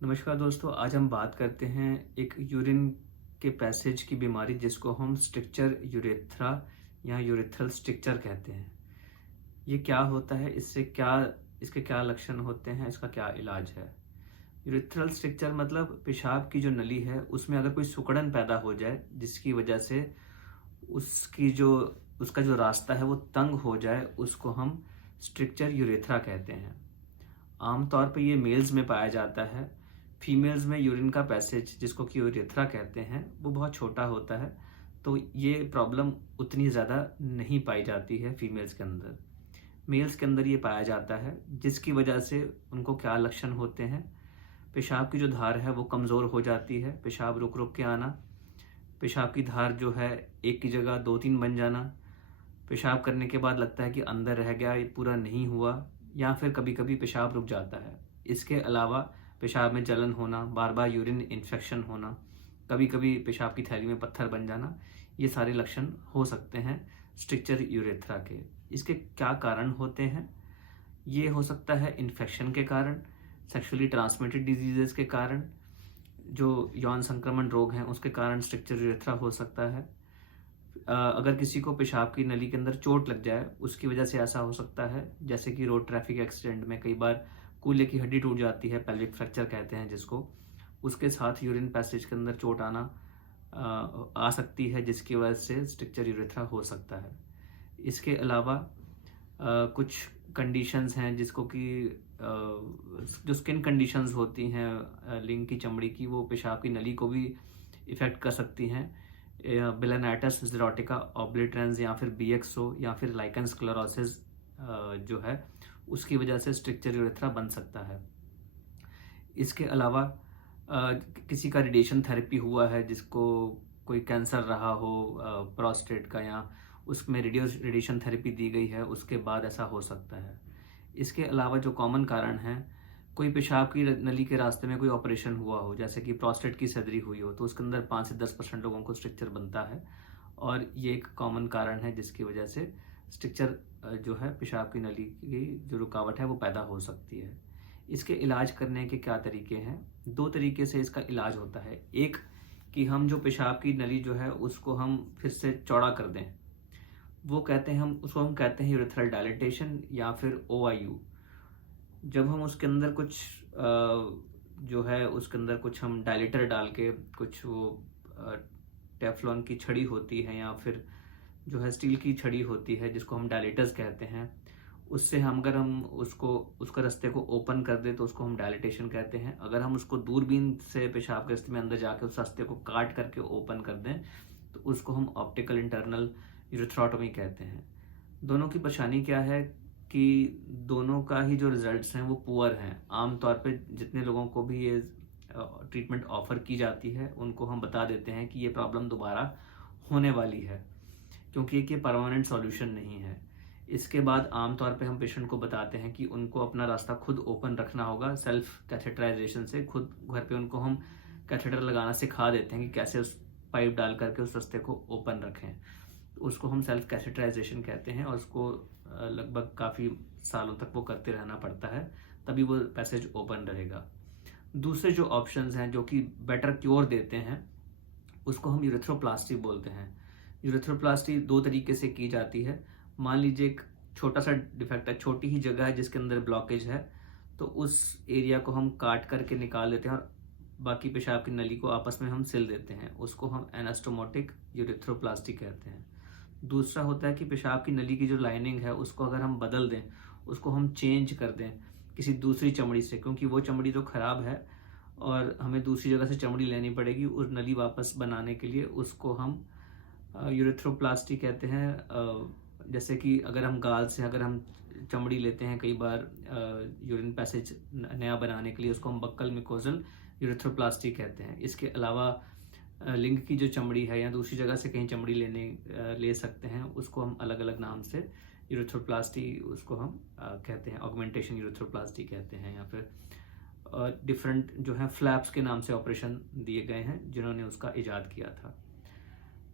नमस्कार दोस्तों, आज हम बात करते हैं एक यूरिन के पैसेज की बीमारी जिसको हम स्ट्रिक्चर यूरेथ्रा या यूरेथ्रल स्ट्रिक्चर कहते हैं। ये क्या होता है, इसके क्या लक्षण होते हैं, इसका क्या इलाज है। यूरेथ्रल स्ट्रिक्चर मतलब पेशाब की जो नली है उसमें अगर कोई सिकुड़न पैदा हो जाए जिसकी वजह से उसकी जो उसका जो रास्ता है वो तंग हो जाए, उसको हम स्ट्रिक्चर यूरेथ्रा कहते हैं। आमतौर पे ये मेल्स में पाया जाता है। फीमेल्स में यूरिन का पैसेज जिसको कि यूरेथ्रा कहते हैं वो बहुत छोटा होता है, तो ये प्रॉब्लम उतनी ज़्यादा नहीं पाई जाती है फीमेल्स के अंदर। मेल्स के अंदर ये पाया जाता है, जिसकी वजह से उनको क्या लक्षण होते हैं। पेशाब की जो धार है वो कमज़ोर हो जाती है, पेशाब रुक रुक के आना, पेशाब की धार जो है एक की जगह दो तीन बन जाना, पेशाब करने के बाद लगता है कि अंदर रह गया, ये पूरा नहीं हुआ, या फिर कभी कभी पेशाब रुक जाता है। इसके अलावा पेशाब में जलन होना, बार बार यूरिन इन्फेक्शन होना, कभी कभी पेशाब की थैली में पत्थर बन जाना, ये सारे लक्षण हो सकते हैं स्ट्रिक्चर यूरेथ्रा के। इसके क्या कारण होते हैं? ये हो सकता है इन्फेक्शन के कारण, सेक्सुअली ट्रांसमिटेड डिजीजेस के कारण, जो यौन संक्रमण रोग हैं उसके कारण स्ट्रिक्चर यूरेथ्रा हो सकता है। अगर किसी को पेशाब की नली के अंदर चोट लग जाए उसकी वजह से ऐसा हो सकता है, जैसे कि रोड ट्रैफिक एक्सीडेंट में कई बार कूल्हे की हड्डी टूट जाती है, पेल्विक फ्रैक्चर कहते हैं जिसको, उसके साथ यूरिन पैसेज के अंदर चोट आना आ सकती है, जिसकी वजह से स्ट्रिक्चर यूरेथ्रा हो सकता है। इसके अलावा कुछ कंडीशंस हैं जिसको कि जो स्किन कंडीशंस होती हैं लिंग की चमड़ी की, वो पेशाब की नली को भी इफ़ेक्ट कर सकती हैं। बिलेनाइटिस ज़ेरोटिका ऑब्लिटरेंस या फिर बीएक्सओ या फिर लाइकन स्क्लेरोसिस जो है उसकी वजह से स्ट्रिक्चर यूरेथ्रा बन सकता है। इसके अलावा किसी का रेडिएशन थेरेपी हुआ है, जिसको कोई कैंसर रहा हो प्रोस्टेट का, या उसमें रेडिएशन थेरेपी दी गई है, उसके बाद ऐसा हो सकता है। इसके अलावा जो कॉमन कारण हैं, कोई पेशाब की नली के रास्ते में कोई ऑपरेशन हुआ हो, जैसे कि प्रोस्टेट की सर्जरी हुई हो, तो उसके अंदर 5 से 10% लोगों को स्ट्रिक्चर बनता है, और ये एक कॉमन कारण है जिसकी वजह से स्ट्रिक्चर जो है पेशाब की नली की जो रुकावट है वो पैदा हो सकती है। इसके इलाज करने के क्या तरीके हैं? 2 तरीके से इसका इलाज होता है। एक कि हम जो पेशाब की नली जो है उसको हम फिर से चौड़ा कर दें, उसको हम कहते हैं यूरेथ्रल डायलिटेशन या फिर ओआईयू। जब हम उसके अंदर कुछ जो है उसके अंदर कुछ हम डायलेटर डाल के, कुछ वो टेफ्लॉन की छड़ी होती है या फिर जो है स्टील की छड़ी होती है जिसको हम डायलेटर्स कहते हैं, उससे हम अगर हम उसका रास्ते को ओपन कर दें तो उसको हम डायलिटेशन कहते हैं। अगर हम उसको दूरबीन से पेशाब के रास्ते में अंदर जाके उस रास्ते को काट करके ओपन कर दें तो उसको हम ऑप्टिकल इंटरनल यूरेथ्रोटोमी कहते हैं। दोनों की परेशानी क्या है कि दोनों का ही जो रिजल्ट्स हैं वो पुअर हैं। आमतौर पे जितने लोगों को भी ये ट्रीटमेंट ऑफर की जाती है उनको हम बता देते हैं कि ये प्रॉब्लम दोबारा होने वाली है, क्योंकि एक ये परमानेंट सॉल्यूशन नहीं है। इसके बाद आमतौर पे हम पेशेंट को बताते हैं कि उनको अपना रास्ता खुद ओपन रखना होगा, सेल्फ कैथेटराइजेशन से। खुद घर पे उनको हम कैथेटर लगाना सिखा देते हैं कि कैसे उस पाइप डाल करके उस रास्ते को ओपन रखें। तो उसको हम सेल्फ कैथेटराइजेशन कहते हैं, और उसको लगभग काफ़ी सालों तक वो करते रहना पड़ता है, तभी वो पैसेज ओपन रहेगा। दूसरे जो ऑप्शंस हैं जो कि बेटर क्योर देते हैं उसको हम यूरेथ्रोप्लास्टी बोलते हैं। यूरेथ्रोप्लास्टी 2 तरीके से की जाती है। मान लीजिए एक छोटा सा डिफेक्ट है, छोटी ही जगह है जिसके अंदर ब्लॉकेज है, तो उस एरिया को हम काट करके निकाल देते हैं और बाकी पेशाब की नली को आपस में हम सिल देते हैं, उसको हम एनास्टोमोटिक यूरेथ्रोप्लास्टी कहते हैं। दूसरा होता है कि पेशाब की नली की जो लाइनिंग है उसको अगर हम बदल दें, उसको हम चेंज कर दें किसी दूसरी चमड़ी से, क्योंकि वो चमड़ी तो ख़राब है और हमें दूसरी जगह से चमड़ी लेनी पड़ेगी उस नली वापस बनाने के लिए, उसको हम यूरेथ्रोप्लास्टी कहते हैं। जैसे कि अगर हम गाल से अगर हम चमड़ी लेते हैं कई बार यूरिन पैसेज नया बनाने के लिए, उसको हम बक्कल मिकोजल यूरेथ्रोप्लास्टी कहते हैं। इसके अलावा लिंग की जो चमड़ी है या दूसरी जगह से कहीं चमड़ी ले सकते हैं, उसको हम अलग अलग नाम से यूरेथ्रोप्लास्टी उसको हम कहते हैं, ऑगमेंटेशन यूरेथ्रोप्लास्टी कहते हैं, या फिर डिफरेंट जो है फ्लैप्स के नाम से ऑपरेशन दिए गए हैं जिन्होंने उसका इजाद किया था।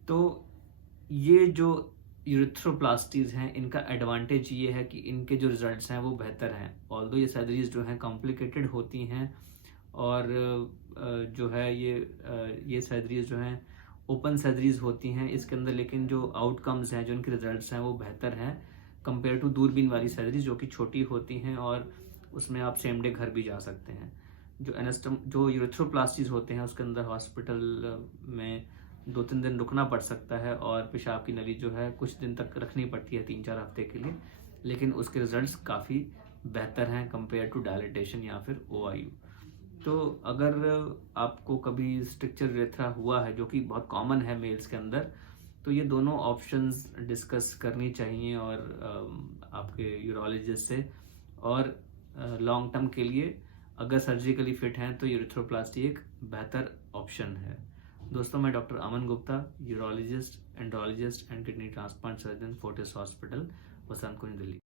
तो ये जो यूरेथ्रोप्लास्टीज हैं इनका एडवांटेज ये है कि इनके जो रिजल्ट्स हैं वो बेहतर हैं। ऑल्दो ये सर्जरीज जो हैं कॉम्प्लिकेटेड होती हैं और जो है ये सर्जरीज जो हैं ओपन सर्जरीज होती हैं इसके अंदर, लेकिन जो आउटकम्स हैं, जो इनके रिजल्ट्स हैं वो बेहतर हैं कंपेयर टू दूरबीन वाली सर्जरी जो कि छोटी होती हैं और उसमें आप सेम डे घर भी जा सकते हैं। जो यूरेथ्रोप्लास्टीज होते हैं उसके अंदर हॉस्पिटल में 2-3 दिन रुकना पड़ सकता है और पेशाब की नली जो है कुछ दिन तक रखनी पड़ती है, 3-4 हफ्ते के लिए, लेकिन उसके रिजल्ट्स काफ़ी बेहतर हैं कंपेयर टू डायलिटेशन या फिर OIU। तो अगर आपको कभी स्ट्रक्चर यूरेथ्रा हुआ है, जो कि बहुत कॉमन है मेल्स के अंदर, तो ये दोनों ऑप्शंस डिस्कस करनी चाहिए और आपके यूरोलॉजिस्ट से। और लॉन्ग टर्म के लिए अगर सर्जिकली फिट हैं तो यूरेथ्रोप्लास्टी एक बेहतर ऑप्शन है। दोस्तों, मैं doctor Aman Gupta, urologist, andrologist and kidney transplant surgeon, Fortis hospital, Vasant Kunj, Delhi.